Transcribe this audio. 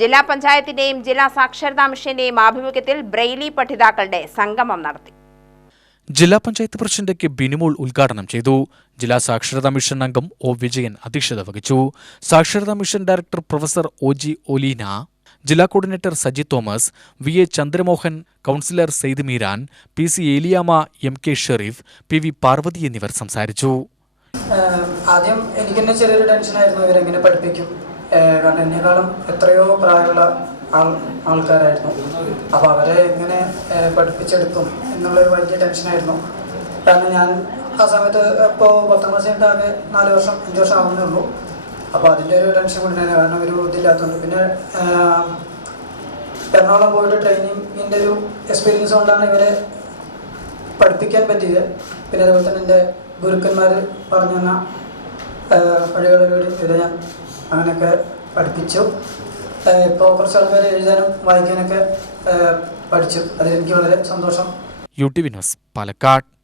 ജില്ലാ പഞ്ചായത്തിന്റെയും ജില്ലാ സാക്ഷരതാ മിഷന്റെയും ആഭിമുഖ്യത്തിൽ ബ്രെയിലി പഠിതാക്കളുടെ സംഗമം നടത്തി. ജില്ലാ പഞ്ചായത്ത് പ്രസിഡന്റ് കെ ബിനിമോൾ ഉദ്ഘാടനം ചെയ്തു. ജില്ലാ സാക്ഷരതാ മിഷൻ അംഗം ഒ വിജയൻ അധ്യക്ഷത വഹിച്ചു. സാക്ഷരതാ mission director professor O G Oleena ജില്ലാ coordinator Saji Thomas V A Chandramohan councillor Syed Meeran P C Eliyamma M K Sherif P V Parvathi എന്നിവർ സംസാരിച്ചു. ആദ്യം എനിക്ക് തന്നെ ചെറിയൊരു ടെൻഷനായിരുന്നു ഇവരെങ്ങനെ പഠിപ്പിക്കും. കാരണം എന്നെക്കാളും എത്രയോ പ്രായമുള്ള ആൾ ആൾക്കാരായിരുന്നു. അപ്പോൾ അവരെ എങ്ങനെ പഠിപ്പിച്ചെടുക്കും എന്നുള്ളൊരു വലിയ ടെൻഷനായിരുന്നു കാരണം ഞാൻ ആ സമയത്ത് ഇപ്പോൾ പത്താം ക്ലാസ് കഴിഞ്ഞിട്ട് ആകെ നാല് വർഷം അഞ്ച് വർഷം ആവുന്നേ ഉള്ളൂ. അപ്പോൾ അതിന്റെ ഒരു ടെൻഷൻ കൊണ്ടുതന്നെ കാരണം ഒരു ഇതില്ലാത്തതുകൊണ്ട്. പിന്നെ എറണാകുളം പോയിട്ട് ട്രെയിനിങ്ങിന്റെ ഒരു എക്സ്പീരിയൻസ് കൊണ്ടാണ് ഇവരെ പഠിപ്പിക്കാൻ പറ്റിയത്. പിന്നെ അതുപോലെ തന്നെ എന്റെ ഗുരുക്കന്മാർ പറഞ്ഞു തന്ന വഴികളിലൂടെ ഇത് ഞാൻ അങ്ങനെയൊക്കെ പഠിപ്പിച്ചു. ഇപ്പോൾ കുറച്ച് ആൾക്കാർ എഴുതാനും വായിക്കാനൊക്കെ പഠിച്ചു. അതിലെനിക്ക് വളരെ സന്തോഷം. യു ടി വിനോസ് പാലക്കാട്.